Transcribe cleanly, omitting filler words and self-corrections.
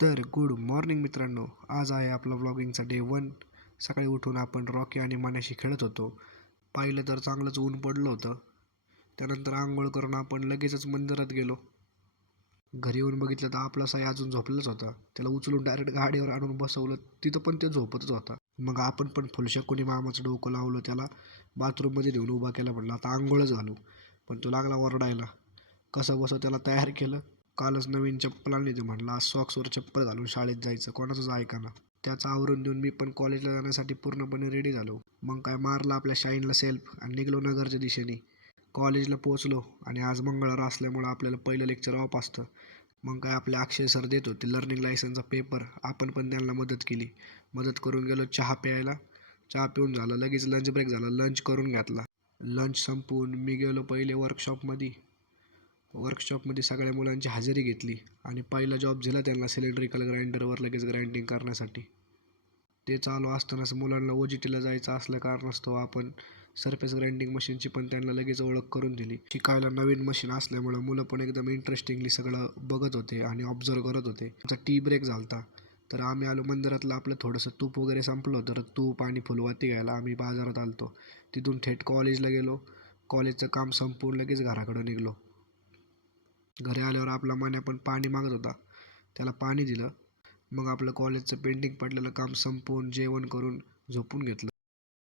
तर good morning मित्रांनो, आज आहे आपला व्लॉगिंगचा डे 1. सकाळी उठून आपण रॉकी आणि मान्याशी खेळत होतो. पाहिलं तर चांगलंच ऊन पडलं होतं. त्यानंतर आंघोळ करून आपण लगेचच मंदिरात गेलो. घरी येऊन बघितलं तर आपला साई अजून झोपलेलाच होता. त्याला उचलून डायरेक्ट गाडीवर आणून बसवलं, तिथं पण ते झोपतच होता. मग आपण पण फुलशकुनी मामाचं डोकं लावलं, त्याला बाथरूममध्ये नेऊन उभा केला. म्हटलं आता आंघोळच घालू, पण तो लागला ओरडायला. कसं बसं त्याला तयार केलं. कालच नवीन चप्पल आणली होती, म्हटलं आज सॉक्सवर चप्पल घालून शाळेत जायचं, कोणाचंच ऐकाना. त्याचं आवरून देऊन मी पण कॉलेजला जाण्यासाठी पूर्णपणे रेडी झालो. मग काय मारलं आपल्या शाईनला सेल्फ आणि निघलो नगरच्या दिशेने. कॉलेजला पोहोचलो आणि आज मंगळवार असल्यामुळं आपल्याला पहिलं लेक्चर ऑफ असतं. मग काय आपले अक्षय सर देत होते लर्निंग लायसनचा पेपर, आपण पण त्यांना मदत केली. मदत करून गेलो चहा प्यायला. चहा पिऊन झालं, लगेच लंच ब्रेक झाला, लंच करून घेतला. लंच संपवून मी गेलो पहिले वर्कशॉपमध्ये सगळ्या मुलांची हजेरी घेतली आणि पहिला जॉब दिला त्यांना सिलेंड्रिकल ग्राइंडरवर लगेच ग्राइंडिंग करण्यासाठी. ते चालू असतानाच मुलांना OJTला जायचं असल्या कारणास्तव आपण सरफेस ग्राइंडिंग मशीनची पण त्यांना लगेच ओळख करून दिली. शिकायला नवीन मशीन असल्यामुळं मुलं पण एकदम इंटरेस्टिंगली सगळं बघत होते आणि ऑब्झर्व करत होते. आमचा टी ब्रेक झालता, तर आम्ही आलो मंदिरातलं. आपलं थोडंसं तूप वगैरे संपलं होतं, तर तूप आणि फुलवाती घ्यायला आम्ही बाजारात आलतो. तिथून थेट कॉलेजला गेलो. कॉलेजचं काम संपवून लगेच घराकडं निघलो. घरी आल्यावर आपला मान्या पण पाणी मागत होता, त्याला पाणी दिलं. मग आपलं कॉलेजचं पेंडिंग पडलेलं काम संपवून जेवण करून झोपून घेतलं.